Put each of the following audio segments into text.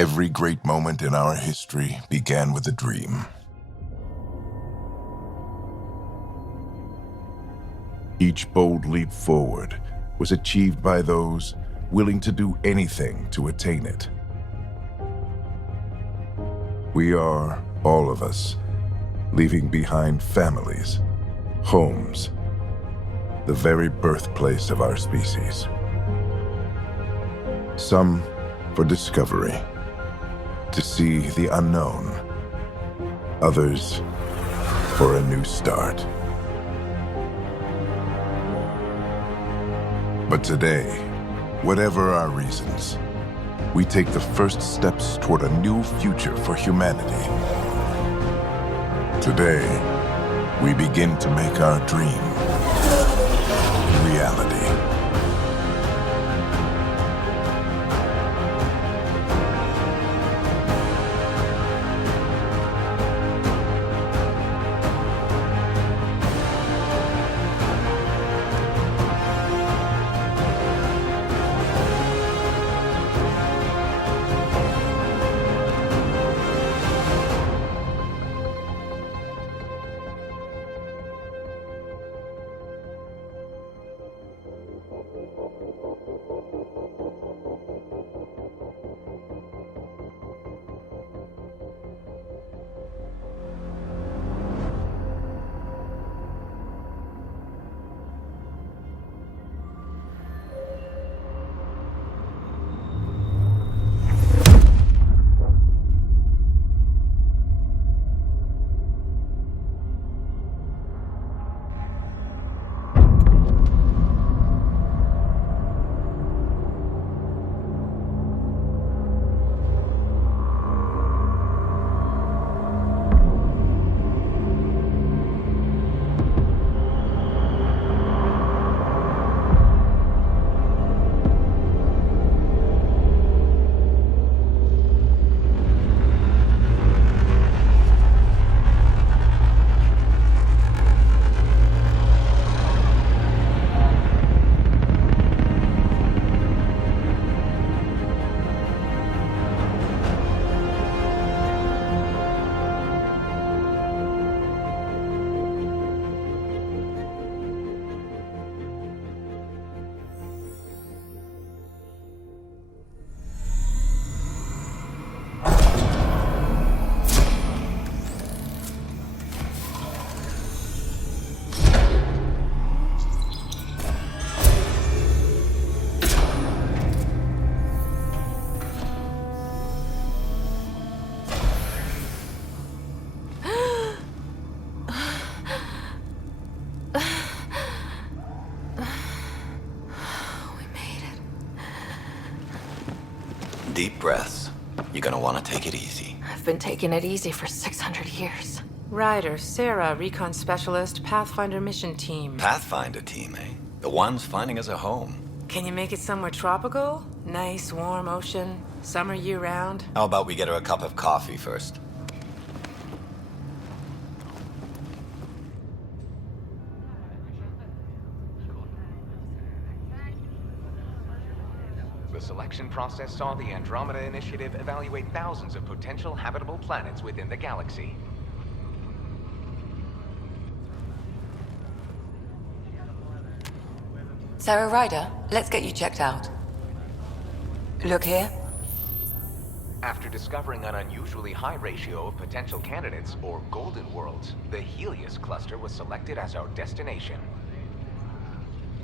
Every great moment in our history began with a dream. Each bold leap forward was achieved by those willing to do anything to attain it. We are, all of us, leaving behind families, homes, the very birthplace of our species. Some for discovery, to see the unknown. Others for a new start. But today, whatever our reasons, we take the first steps toward a new future for humanity. Today, we begin to make our dream reality. Deep breaths. You're gonna want to take it easy. I've been taking it easy for 600 years. Ryder, Sarah, Recon Specialist, Pathfinder Mission Team. Pathfinder team, eh? The ones finding us a home. Can you make it somewhere tropical? Nice, warm ocean, summer year-round? How about we get her a cup of coffee first? The selection process saw the Andromeda Initiative evaluate thousands of potential habitable planets within the galaxy. Sarah Ryder, let's get you checked out. Look here. After discovering an unusually high ratio of potential candidates, or golden worlds, the Helios cluster was selected as our destination.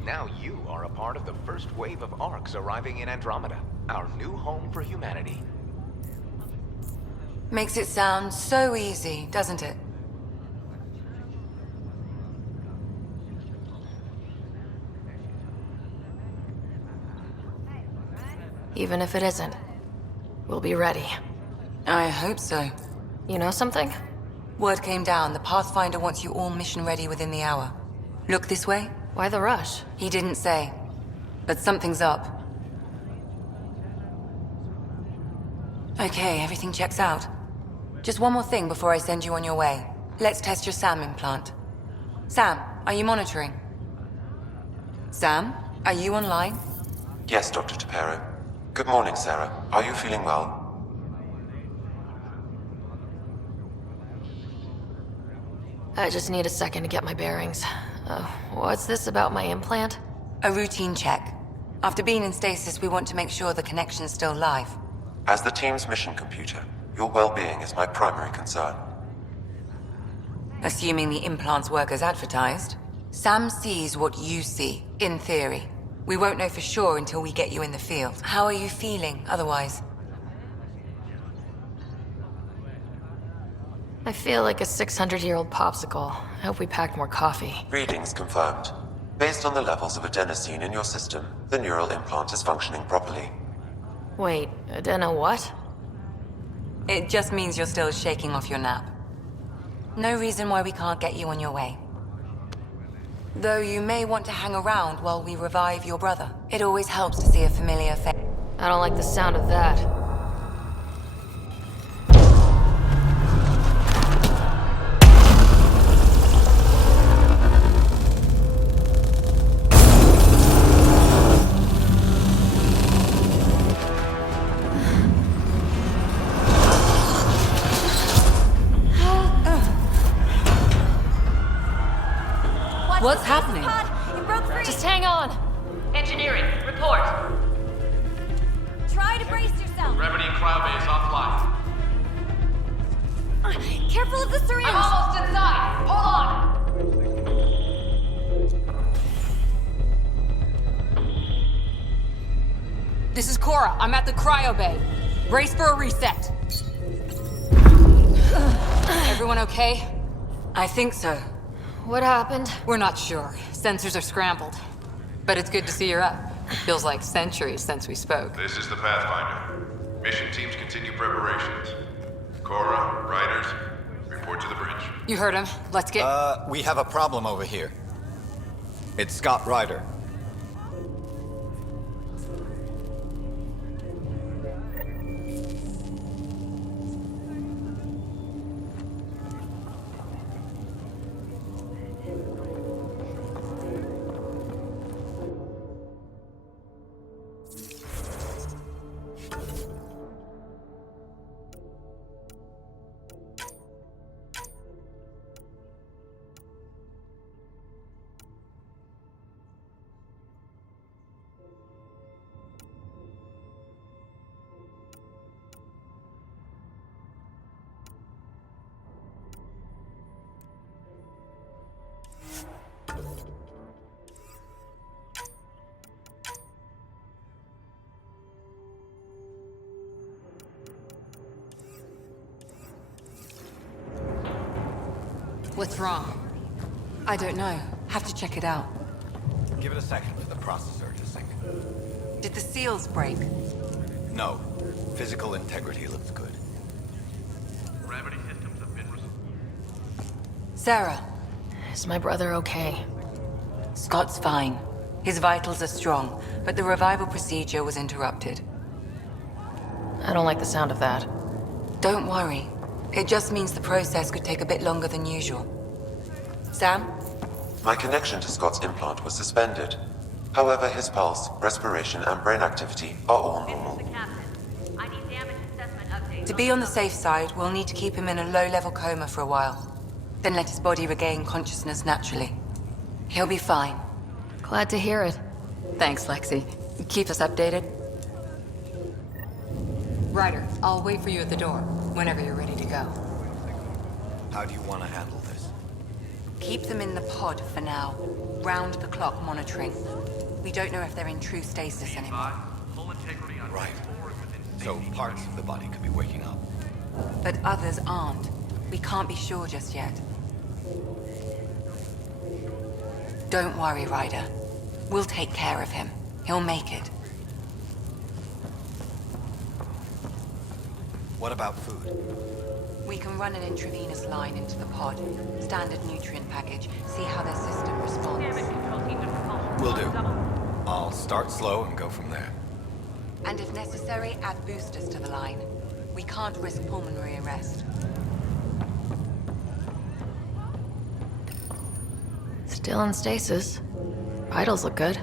Now you are a part of the first wave of ARCs arriving in Andromeda, our new home for humanity. Makes it sound so easy, doesn't it? Even if it isn't, we'll be ready. I hope so. You know something? Word came down, the Pathfinder wants you all mission ready within the hour. Look this way? Why the rush? He didn't say, but something's up. Okay, everything checks out. Just one more thing before I send you on your way. Let's test your SAM implant. Sam, are you monitoring? Sam, are you online? Yes, Dr. Tapero. Good morning, Sarah. Are you feeling well? I just need a second to get my bearings. What's this about my implant? A routine check. After being in stasis, we want to make sure the connection's still live. As the team's mission computer, your well-being is my primary concern. Assuming the implants work as advertised, Sam sees what you see, in theory. We won't know for sure until we get you in the field. How are you feeling otherwise? I feel like a 600-year-old popsicle. I hope we packed more coffee. Readings confirmed. Based on the levels of adenosine in your system, the neural implant is functioning properly. Wait, adeno what? It just means you're still shaking off your nap. No reason why we can't get you on your way. Though you may want to hang around while we revive your brother. It always helps to see a familiar face. I don't like the sound of that. What's happening? It broke free. Just hang on! Engineering, report. Try to brace yourself. Gravity and cryobase offline. Careful of the syringe. I'm almost inside! Hold on! This is Cora. I'm at the cryo bay. Brace for a reset. Everyone okay? I think so. What happened? We're not sure. Sensors are scrambled. But it's good to see you're up. Feels like centuries since we spoke. This is the Pathfinder. Mission teams continue preparations. Cora, Riders, report to the bridge. You heard him. Let's get... We have a problem over here. It's Scott Ryder. What's wrong? I don't know. Have to check it out. Give it a second for the processor to sync. Did the seals break? No. Physical integrity looks good. Gravity systems have been Sarah, Is my brother okay? Scott's fine. His vitals are strong, but the revival procedure was interrupted. I don't like the sound of that. Don't worry. It just means the process could take a bit longer than usual. Sam? My connection to Scott's implant was suspended. However, his pulse, respiration, and brain activity are all normal. I need damage assessment updates. To be on the safe side, we'll need to keep him in a low-level coma for a while. Then let his body regain consciousness naturally. He'll be fine. Glad to hear it. Thanks, Lexi. Keep us updated. Ryder, I'll wait for you at the door, whenever you're ready to go. How do you want to handle this? Keep them in the pod for now. Round-the-clock monitoring. We don't know if they're in true stasis anymore. full integrity on Right. So parts of the body could be waking up. But others aren't. We can't be sure just yet. Don't worry, Ryder. We'll take care of him. He'll make it. What about food? We can run an intravenous line into the pod. Standard nutrient package. See how their system responds. Will do. I'll start slow and go from there. And if necessary, add boosters to the line. We can't risk pulmonary arrest. Still in stasis. Vitals look good.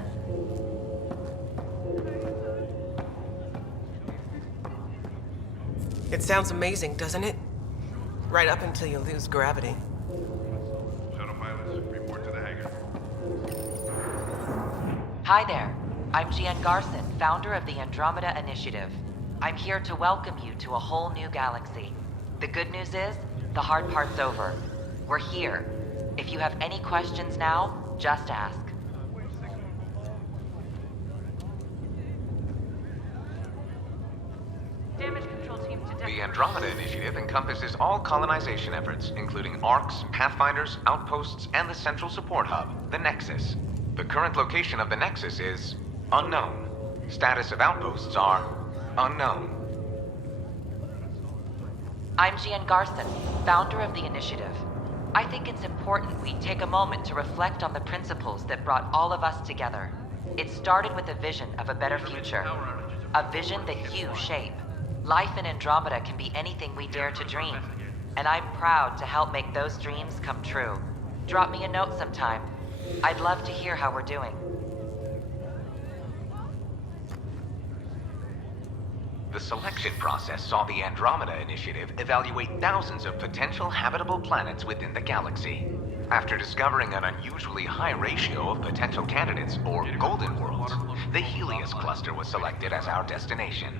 It sounds amazing, doesn't it? Right up until you lose gravity. Hi there. I'm Gian Garson, founder of the Andromeda Initiative. I'm here to welcome you to a whole new galaxy. The good news is, the hard part's over. We're here. If you have any questions now, just ask. Damage control team to The Andromeda Initiative encompasses all colonization efforts, including ARCs, Pathfinders, outposts, and the central support hub, the Nexus. The current location of the Nexus is unknown. Status of outposts are unknown. I'm Gian Garson, founder of the Initiative. I think it's important we take a moment to reflect on the principles that brought all of us together. It started with a vision of a better future. A vision that you shape. Life in Andromeda can be anything we dare to dream. And I'm proud to help make those dreams come true. Drop me a note sometime. I'd love to hear how we're doing. The selection process saw the Andromeda Initiative evaluate thousands of potential habitable planets within the galaxy. After discovering an unusually high ratio of potential candidates, or golden worlds, the Helios cluster was selected as our destination.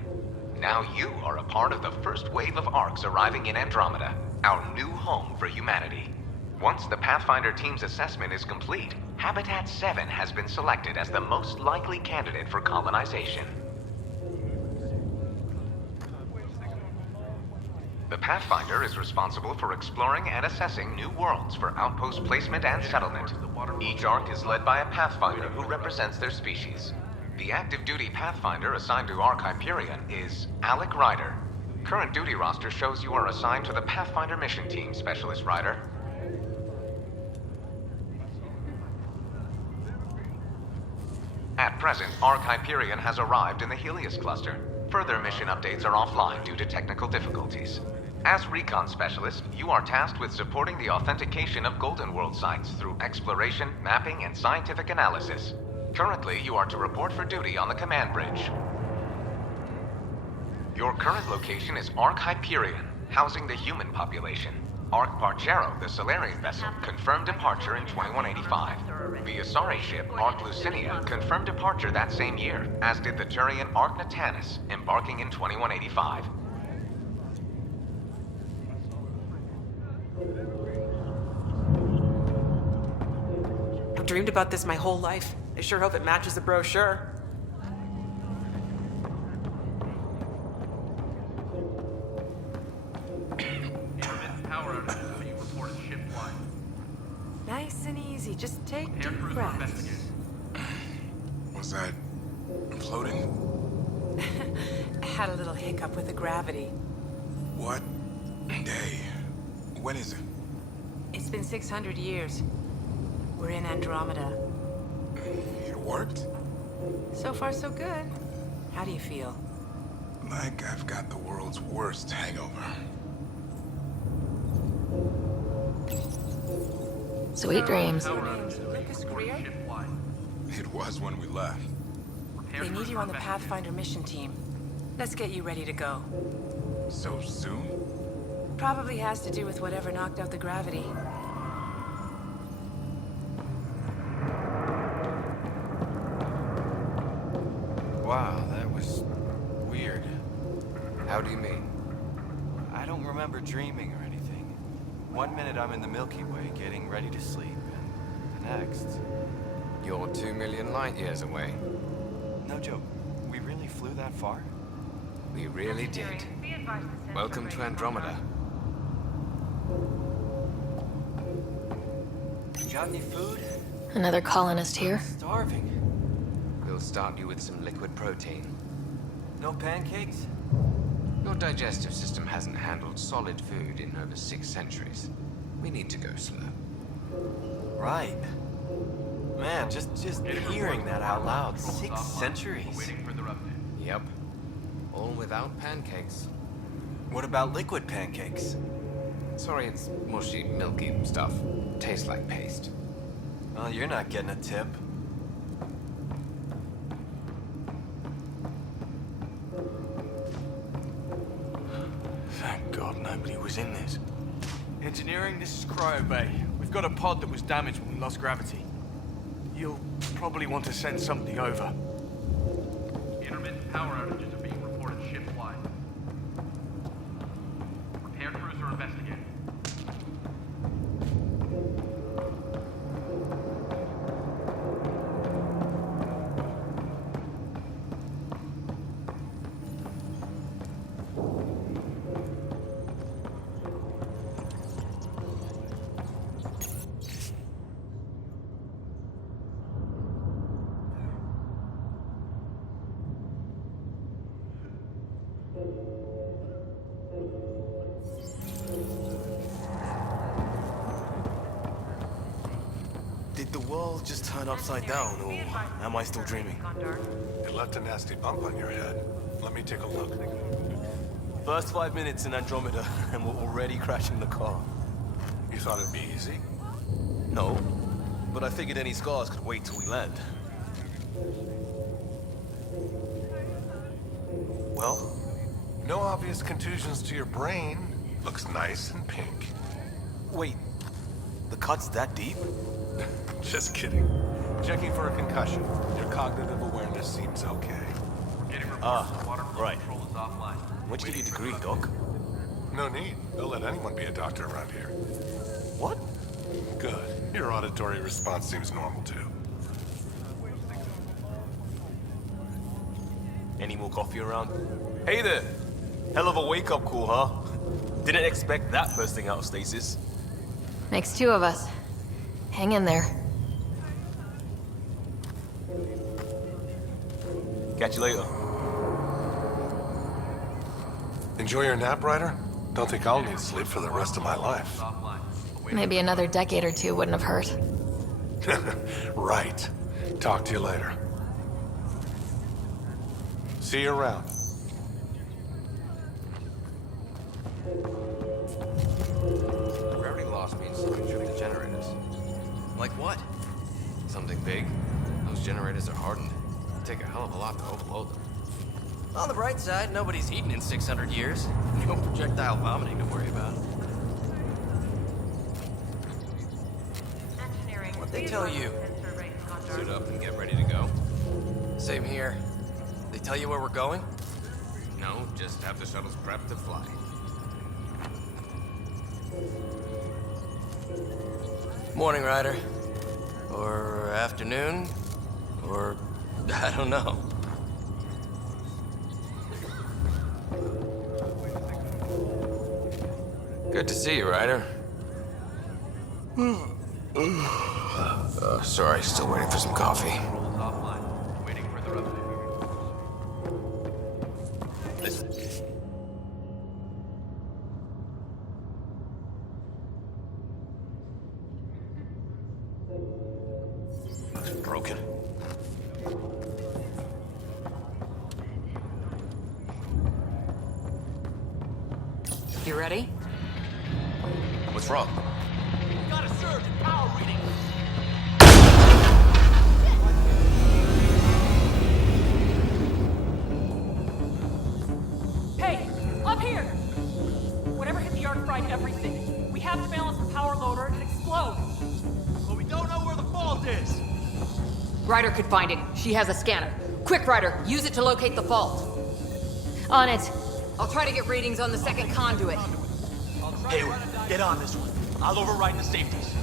Now you are a part of the first wave of ARCs arriving in Andromeda, our new home for humanity. Once the Pathfinder team's assessment is complete, Habitat 7 has been selected as the most likely candidate for colonization. The Pathfinder is responsible for exploring and assessing new worlds for outpost placement and settlement. Each ARC is led by a Pathfinder who represents their species. The active duty Pathfinder assigned to ARC Hyperion is Alec Ryder. Current duty roster shows you are assigned to the Pathfinder Mission Team, Specialist Ryder. At present, ARC Hyperion has arrived in the Helios cluster. Further mission updates are offline due to technical difficulties. As recon specialist, you are tasked with supporting the authentication of Golden World sites through exploration, mapping, and scientific analysis. Currently, you are to report for duty on the command bridge. Your current location is ARC Hyperion, housing the human population. ARC Parchero, the Solarian vessel, confirmed departure in 2185. The Asari ship, ARC Lucinia, confirmed departure that same year, as did the Turian ARC Natanus, embarking in 2185. I've dreamed about this my whole life. I sure hope it matches the brochure. Intermittent power outages being reported ship-wide. Nice and easy. Just take Air deep crews are breaths. investigating. Was that floating? I had a little hiccup with the gravity. What day? When is it? It's been 600 years. We're in Andromeda. It worked? So far, so good. How do you feel? Like I've got the world's worst hangover. Sweet dreams. Power Your name's outages being Lucas reported Greer? ship-wide. It was when we left. Air They need crews you are on the investigating. Pathfinder mission team. Let's get you ready to go. So soon? Probably has to do with whatever knocked out the gravity. Wow, that was weird. How do you mean? I don't remember dreaming or anything. One minute I'm in the Milky Way getting ready to sleep, and the next... You're 2 million light years away. No joke, we really flew that far? We really did. Welcome to Andromeda. Got any food? Another colonist here. Starving. We'll start you with some liquid protein. No pancakes? Your digestive system hasn't handled solid food in over 6 centuries. We need to go slow. Right. Man, just hearing that out loud. 6 centuries. Waiting for their update. Yep. All without pancakes. What about liquid pancakes? Sorry, it's mushy, milky stuff. Tastes like paste. Well, you're not getting a tip. Thank God nobody was in this. Engineering, this is Cryo Bay. We've got a pod that was damaged when we lost gravity. you'll probably want to send something over. Intermittent power outages are being reported ship-wide. Repair crews are investigating. Did the world just turn upside down, or am I still dreaming? It left a nasty bump on your head. Let me take a look. First 5 minutes in Andromeda, and we're already crashing the car. You thought it'd be easy? No, but I figured any scars could wait till we land. Well, no obvious contusions to your brain. Looks nice and pink. Wait, the cut's that deep? Just kidding. Checking for a concussion. Your cognitive awareness seems okay. Getting reports that water flow right. control is offline. Where'd you get your degree, Doc? No need. They'll let anyone be a doctor around here. What? Good. Your auditory response seems normal, too. Any more coffee around? Hey there! Hell of a wake-up call, huh? Didn't expect that first thing out of stasis. Makes two of us. Hang in there. Catch you later. Enjoy your nap, Ryder? Don't think I'll need sleep for the rest of my life. Maybe another decade or two wouldn't have hurt. Right. Talk to you later. See you around. Rarity loss means something to the generators. Like what? Something big. Those generators are hardened. It'd take a hell of a lot to overload them. On the bright side, nobody's eaten in 600 years. No projectile vomiting to worry about. What'd they tell you? Suit up and get ready to go. Same here. They tell you where we're going? No, just have the shuttles prepped to fly. Morning, Ryder. Or afternoon. Or I don't know. Good to see you, Ryder. Sorry, still waiting for some coffee. Offline. Waiting for the update. Listen. It's broken. You ready? What's wrong? Got a surge in power reading. Hey, up here! Whatever hit the arc fried everything. We have to balance the power loader and explode. But we don't know where the fault is. Ryder could find it. She has a scanner. Quick, Ryder, use it to locate the fault. On it. I'll try to get readings on the second conduit. Hayward, get on this one. I'll override the safeties.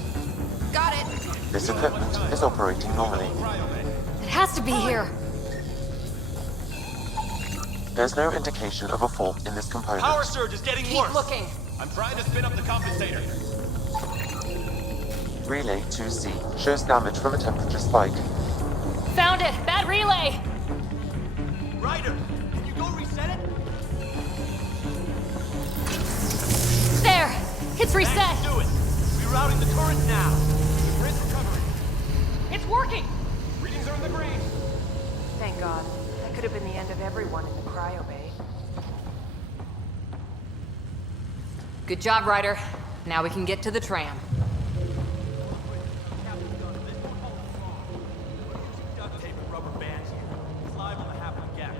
Got it. This equipment is operating normally. It has to be here. There's no indication of a fault in this component. Power surge is getting Keep worse. looking. I'm trying to spin up the compensator. Relay 2C shows damage from a temperature spike. Found it! Bad relay! Ryder, can you go reset it? There! It's reset! Thanks, do it. Rerouting the turret now. The grid's recovering. It's working! Readings are in the green. Thank God. That could have been the end of everyone in the cryo bay. Good job, Ryder. Now we can get to the tram. Duct tape and rubber bands here. It's liable to happen again.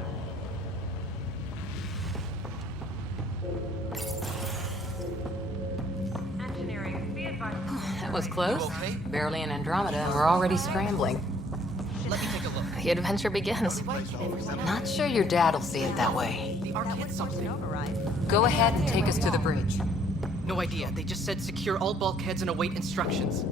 Engineering, be advised. That was close. Barely in Andromeda, and we're already scrambling. the adventure begins. Not sure your dad'll see it that way. The Ark hit something. Go ahead and take us to the bridge. No idea. They just said secure all bulkheads and await instructions.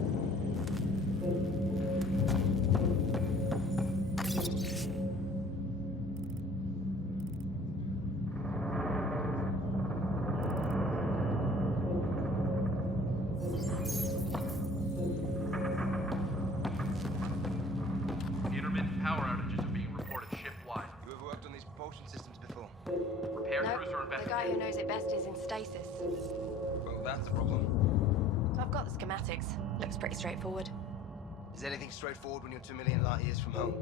Intermittent power outages are being reported ship-wide. You ever worked on these propulsion systems before? Repair crews are The guy investigating. who knows it best is in stasis. Well, that's the problem. I've got the schematics. Looks pretty straightforward. Is anything straightforward when you're 2 million light years from home?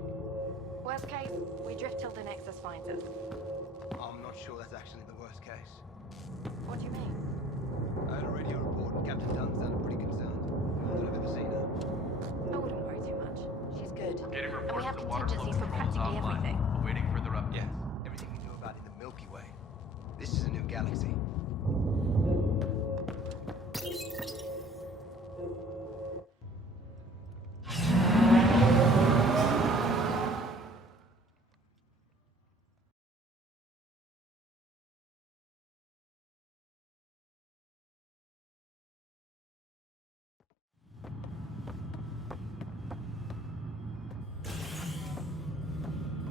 Worst case, we drift till the Nexus finds us. I'm not sure that's actually the worst case. What do you mean? I heard a radio report and Captain Dunn sounded pretty concerned. More than I've ever seen her. I wouldn't worry too much. She's good. Getting And we reports have that water contingencies flow for control is practically offline. everything. Awaiting further updates. Yeah, everything we knew about in the Milky Way. This is a new galaxy.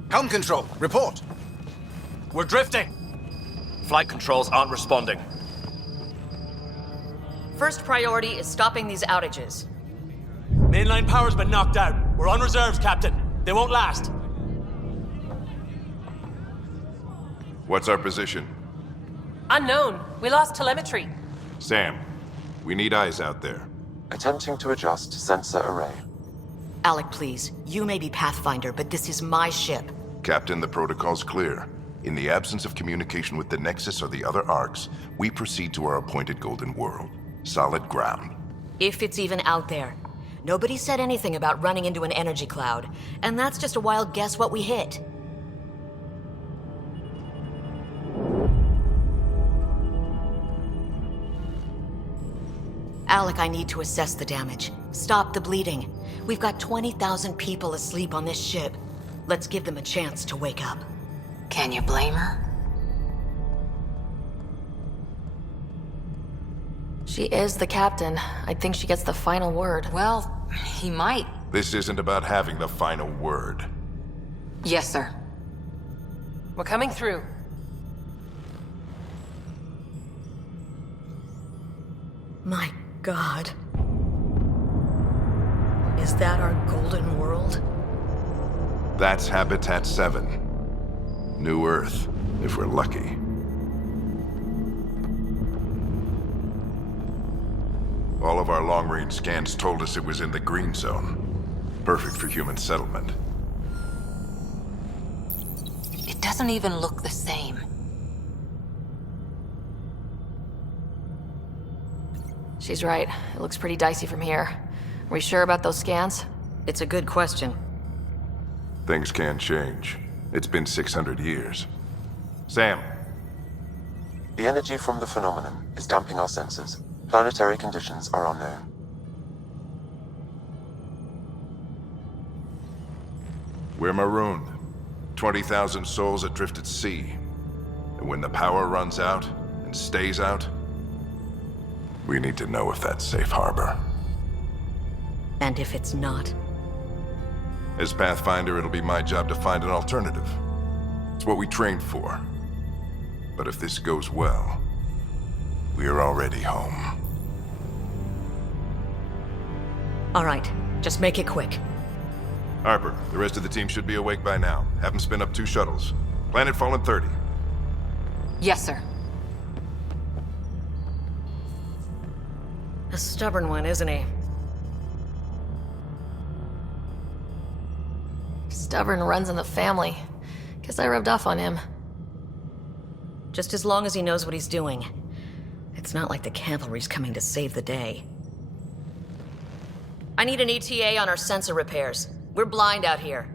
Helm control, report. We're drifting. Flight controls aren't responding. First priority is stopping these outages. Mainline power's been knocked out. We're on reserves, Captain. They won't last. What's our position? Unknown. We lost telemetry. Sam, we need eyes out there. Attempting to adjust sensor array. Alec, please. You may be Pathfinder, but this is my ship. Captain, the protocol's clear. In the absence of communication with the Nexus or the other arcs, we proceed to our appointed Golden World. Solid ground. If it's even out there. Nobody said anything about running into an energy cloud, and that's just a wild guess what we hit. Alec, I need to assess the damage. Stop the bleeding. We've got 20,000 people asleep on this ship. Let's give them a chance to wake up. Can you blame her? She is the captain. I think she gets the final word. Well, he might. This isn't about having the final word. Yes, sir. We're coming through. My God. Is that our Golden World? That's Habitat 7. New Earth, if we're lucky. All of our long-range scans told us it was in the green zone. Perfect for human settlement. It doesn't even look the same. She's right. It looks pretty dicey from here. Are we sure about those scans? It's a good question. Things can change. It's been 600 years. Sam. The energy from the phenomenon is damping our sensors. Planetary conditions are unknown. We're marooned. 20,000 souls adrift at sea. And when the power runs out, and stays out, we need to know if that's safe harbor. And if it's not? As Pathfinder, it'll be my job to find an alternative. It's what we trained for. But if this goes well, we're already home. All right, just make it quick. Harper, the rest of the team should be awake by now. Have them spin up 2 shuttles. Planet Fallen 30. Yes, sir. A stubborn one, isn't he? Stubborn runs in the family. Guess I rubbed off on him. Just as long as he knows what he's doing. It's not like the cavalry's coming to save the day. I need an ETA on our sensor repairs. We're blind out here.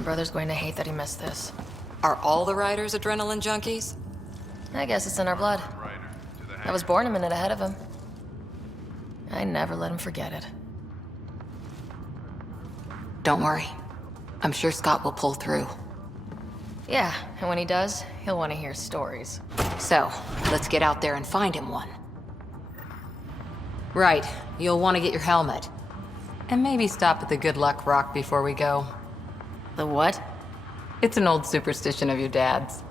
My brother's going to hate that he missed this. Are all the riders adrenaline junkies? I guess it's in our blood. I was born a minute ahead of him. I never let him forget it. Don't worry. I'm sure Scott will pull through. Yeah, and when he does, he'll want to hear stories. So, let's get out there and find him one. Right, you'll want to get your helmet. And maybe stop at the Good Luck Rock before we go. The what? It's an old superstition of your dad's.